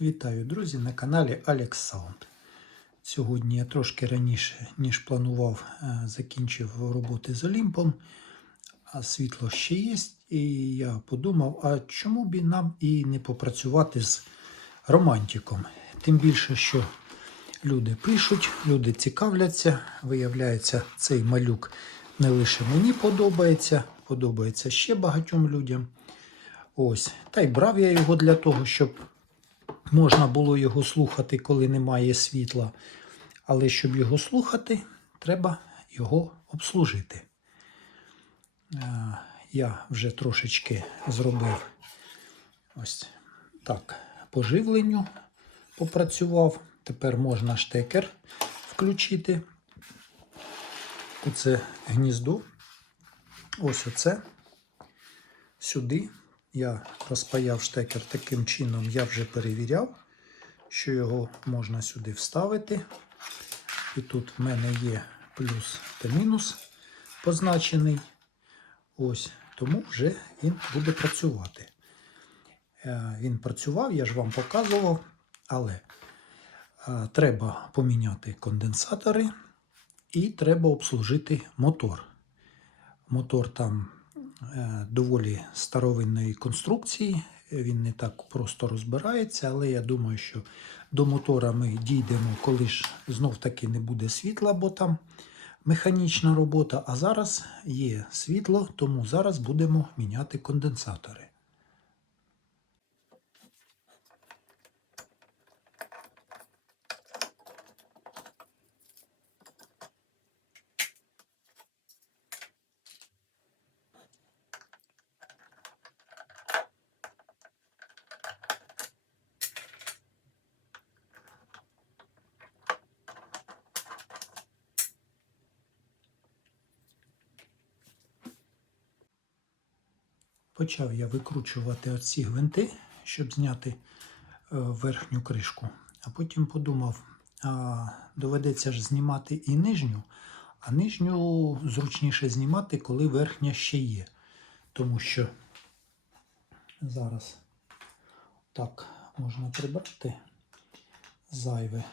Вітаю, друзі, на каналі Alex Sound. Сьогодні я трошки раніше, ніж планував, е, закінчив роботи з Олімпом, а світло ще є. І я подумав, а чому б нам і не попрацювати з романтиком? Тим більше, що люди пишуть, люди цікавляться. Виявляється, цей малюк не лише мені подобається, подобається ще багатьом людям. Ось, та й брав я його для того, щоб можна було його слухати, коли немає світла. Але щоб його слухати, треба його обслужити. Е, Я вже трошечки зробив ось так, по живленню попрацював. Тепер можна штекер включити. Оце гніздо. Ось оце. Сюди я розпаяв штекер таким чином, я вже перевіряв, що його можна сюди вставити. І тут в мене є плюс та мінус позначений. Ось, тому вже він буде працювати. Е, Він працював, я ж вам показував, але е, треба поміняти конденсатори і треба обслужити мотор. Мотор там доволі старовинної конструкції. Він не так просто розбирається, але я думаю, що до мотора ми дійдемо, коли ж знов таки не буде світла, бо там механічна робота. А зараз є світло, тому зараз будемо міняти конденсатори. Почав я викручувати оці гвинти, щоб зняти е, верхню кришку. А потім подумав, а доведеться ж знімати і нижню, а нижню зручніше знімати, коли верхня ще є. Тому що зараз так можна прибрати зайве,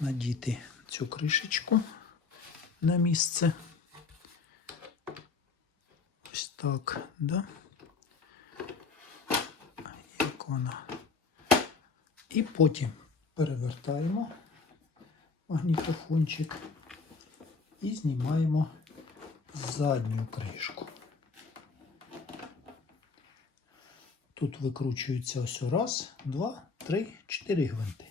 надіти цю кришечку на місце. Ось так, да? Як вона. І потім перевертаємо магнітофончик і знімаємо задню кришку. Тут викручується ось раз, два, три, чотири гвинти.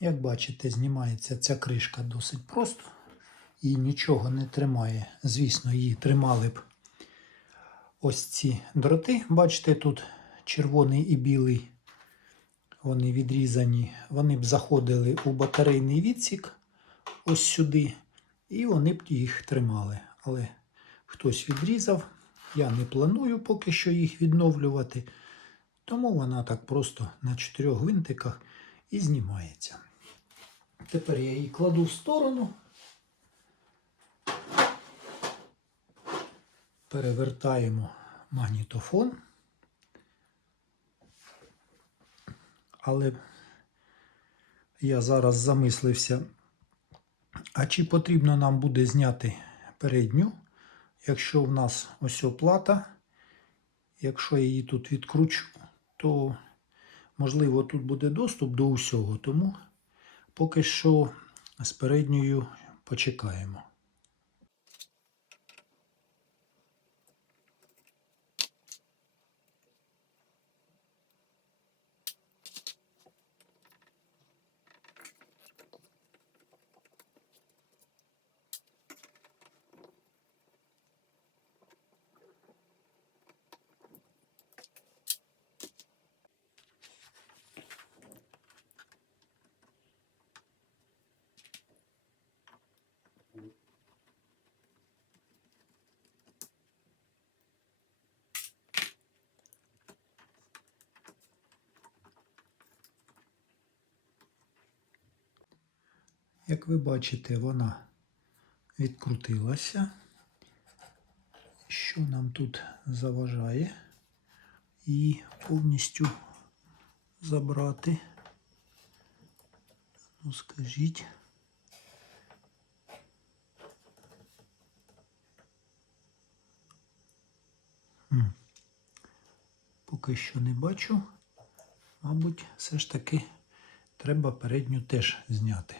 Як бачите, знімається ця кришка досить просто і нічого не тримає. Звісно, її тримали б ось ці дроти. Бачите, тут червоний і білий, вони відрізані. Вони б заходили у батарейний відсік ось сюди, і вони б їх тримали. Але хтось відрізав. Я не планую поки що їх відновлювати. Тому вона так просто на чотирьох гвинтиках і знімається. Тепер я її кладу в сторону. Перевертаємо магнітофон. Але я зараз замислився, а чи потрібно нам буде зняти передню, якщо в нас ось оплата, якщо я її тут відкручу, то можливо тут буде доступ до усього, тому поки що з передньою почекаємо. Як ви бачите, вона відкрутилася. Що нам тут заважає її повністю забрати? Ну, скажіть. Поки що не бачу. Мабуть, все ж таки треба передню теж зняти.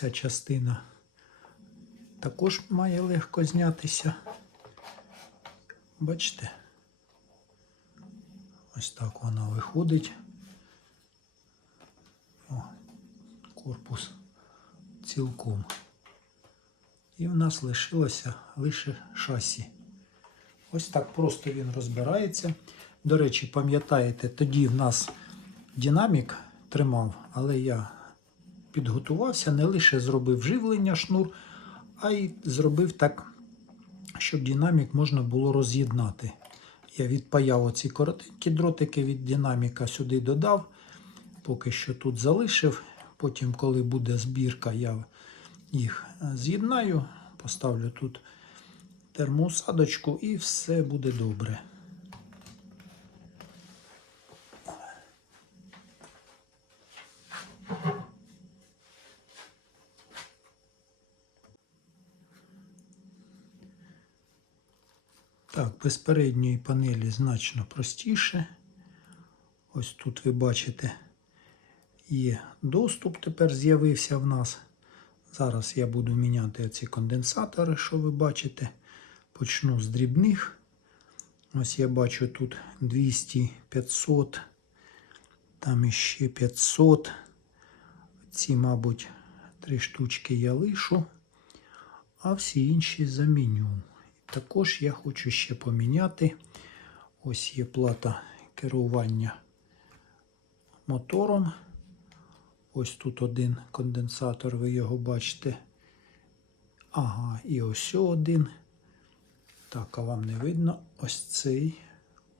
Ця частина також має легко знятися. Бачите? Ось так вона виходить. О, корпус цілком. І в нас лишилося лише шасі. Ось так просто він розбирається. До речі, пам'ятаєте, тоді в нас динамік тримав, але я підготувався, не лише зробив живлення шнур, а й зробив так, щоб динамік можна було роз'єднати. Я відпаяв оці коротенькі дротики від динаміка сюди додав, поки що тут залишив. Потім, коли буде збірка, я їх з'єднаю, поставлю тут термоусадочку і все буде добре. Так, без передньої панелі значно простіше. Ось тут ви бачите, є доступ тепер з'явився в нас. Зараз я буду міняти ці конденсатори, що ви бачите. Почну з дрібних. Ось я бачу тут 200, 500, там іще 500. Ці, мабуть, три штучки я лишу, а всі інші заміню. Також я хочу ще поміняти. Ось є плата керування мотором. Ось тут один конденсатор, ви його бачите. Ага, і ось один. Так, а вам не видно ось цей.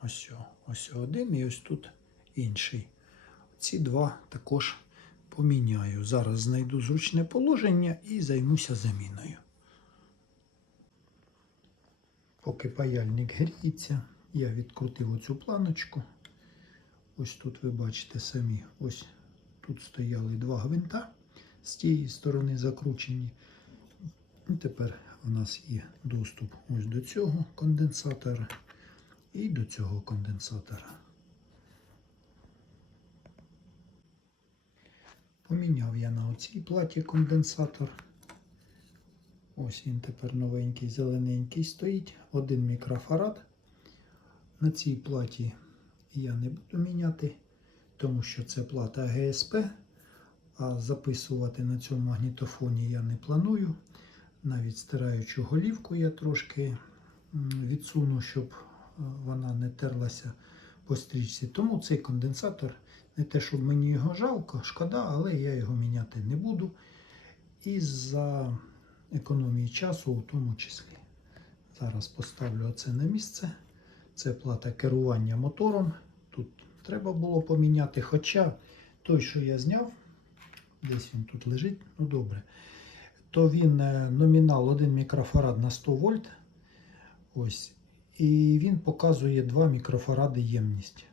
Ось, ось один і ось тут інший. Ці два також поміняю. Зараз знайду зручне положення і займуся заміною. Поки паяльник гріється, я відкрутив оцю планочку. Ось тут ви бачите самі, ось тут стояли два гвинта з тієї сторони закручені. І тепер у нас є доступ ось до цього конденсатора і до цього конденсатора. Поміняв я на оцій платі конденсатор. Ось він тепер новенький, зелененький стоїть. Один мікрофарад. На цій платі я не буду міняти, тому що це плата ГСП. А записувати на цьому магнітофоні я не планую. Навіть стираючу голівку я трошки відсуну, щоб вона не терлася по стрічці. Тому цей конденсатор, не те, щоб мені його жалко, шкода, але я його міняти не буду. І за економії часу у тому числі. Зараз поставлю це на місце. Це плата керування мотором. Тут треба було поміняти. Хоча той, що я зняв, десь він тут лежить, ну добре, то він е, номінал 1 мікрофарад на 100 вольт. Ось. І він показує 2 мікрофаради ємність.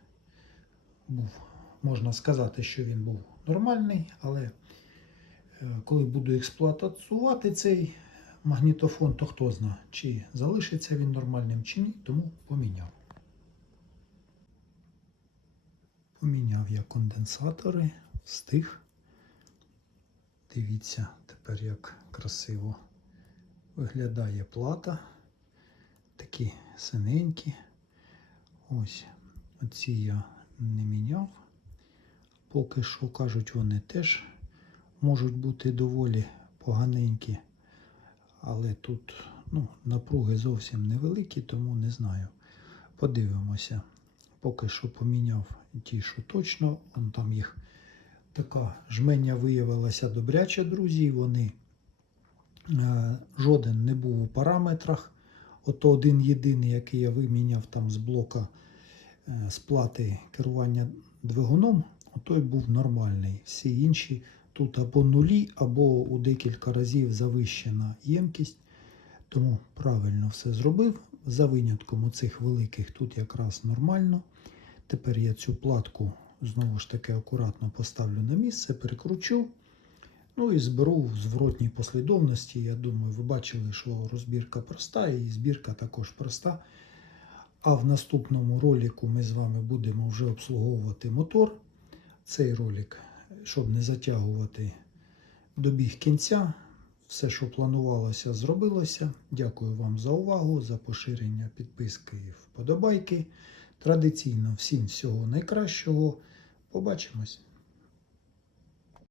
Був. Можна сказати, що він був нормальний, але коли буду експлуатувати цей магнітофон, то хто знає, чи залишиться він нормальним, чи ні, тому поміняв. Поміняв я конденсатори, встиг. Дивіться тепер, як красиво виглядає плата. Такі синенькі. Ось оці я не міняв. Поки що кажуть, вони теж можуть бути доволі поганенькі. Але тут ну, напруги зовсім невеликі, тому не знаю. Подивимося. Поки що поміняв ті, що точно. Вон там їх така жменя виявилася добряча, друзі. Вони е, жоден не був у параметрах. Ото один єдиний, який я виміняв там з блока е, з плати керування двигуном, той був нормальний. Всі інші тут або нулі, або у декілька разів завищена ємкість. Тому правильно все зробив. За винятком оцих великих тут якраз нормально. Тепер я цю платку знову ж таки акуратно поставлю на місце, перекручу. Ну і зберу в зворотній послідовності. Я думаю, ви бачили, що розбірка проста і збірка також проста. А в наступному ролику ми з вами будемо вже обслуговувати мотор. Цей ролик, щоб не затягувати, добіг кінця. Все, що планувалося, зробилося. Дякую вам за увагу, за поширення підписки і вподобайки. Традиційно всім всього найкращого. Побачимось!